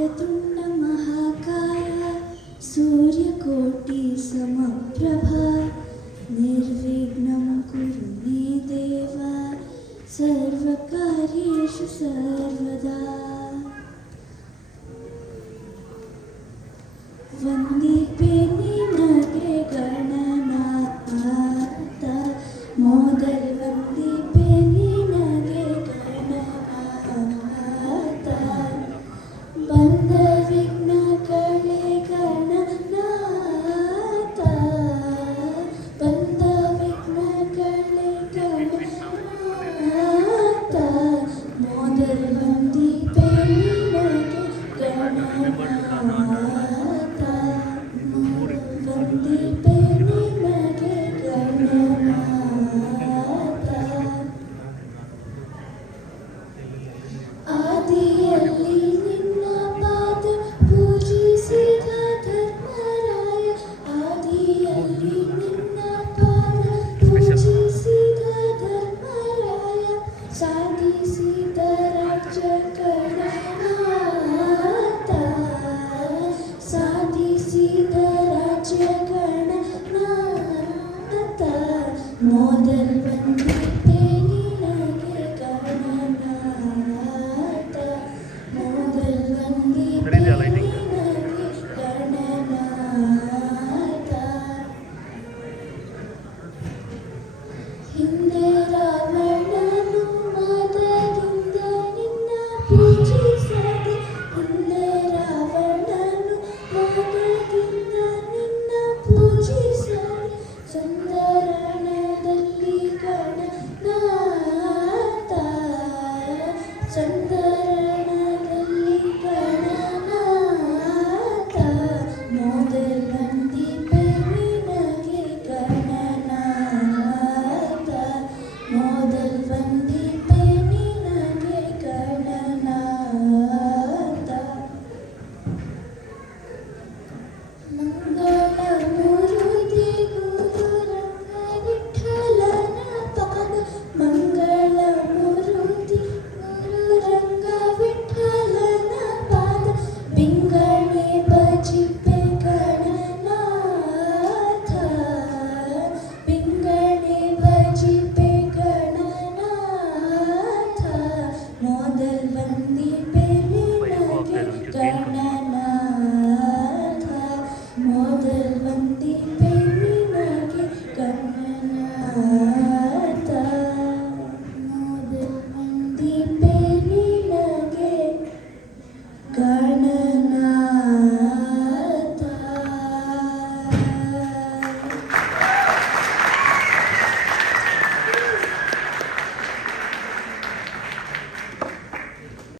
वक्रतुण्ड महाकाय सूर्यकोटि समप्रभा निर्विघ्नं कुरु मे देव सर्वकार्येषु सर्वदा। वन्दे निनगे गणनाथ मोदल वन्दे निनगे गणनाथ बंद विघ्नगळे गणनाथ बंद विघ्नगळे गणनाथ मोदल वन्दे निनगे गणनाथ मोदल वन्दे निनगे गणनाथ मोदल वन्दे निनगे गणनाथ ಹಿಂದೆ ರಾವಣನು ಮದದಿಂದ ನಿನ್ನ ಪೂಜಿಸದೆ ಹಿಂದೆ ರಾವಣನು ಮದದಿಂದ ನಿನ್ನ ಪೂಜಿಸದೆ ಸಂದರಣದಲ್ಲಿ ಗಣನಾಥ ಸಂದರಣದಲ್ಲಿ ಗಣನಾಥ ಮೊದಲ್ ವಂದಿಪೆ ನಿನಗೆ ಗಣನಾಥ ಮೊದಲ್ ವಂದಿಪೆ ನಿನಗೆ ಗಣನಾಥ ಮಂಗಳ ಮೂರುತಿ ಗುರುರಂಗ ವಿಠಲನ ಪಾದ ಮಂಗಳ ಮೂರುತಿ ಗುರುರಂಗ ವಿಠಲನ ಪಾದ ಬಿಂಗಣೆ ಭಜಿಪೆ ಗಣನಾಥ ಬಿಂಗಣೆ ಭಜಿಪೆ ಗಣನಾಥ ಮೊದಲ್ ವಂದಿಪೆ ನಿನಗೆ ಗಣನಾಥ ಮೊದಲ್ ವಂದಿಪೆ ನಿನಗೆ ಗಣನಾಥ ಮೊದಲ್ ವಂದಿಪೆ ನಿನಗೆ ಗಣನಾಥ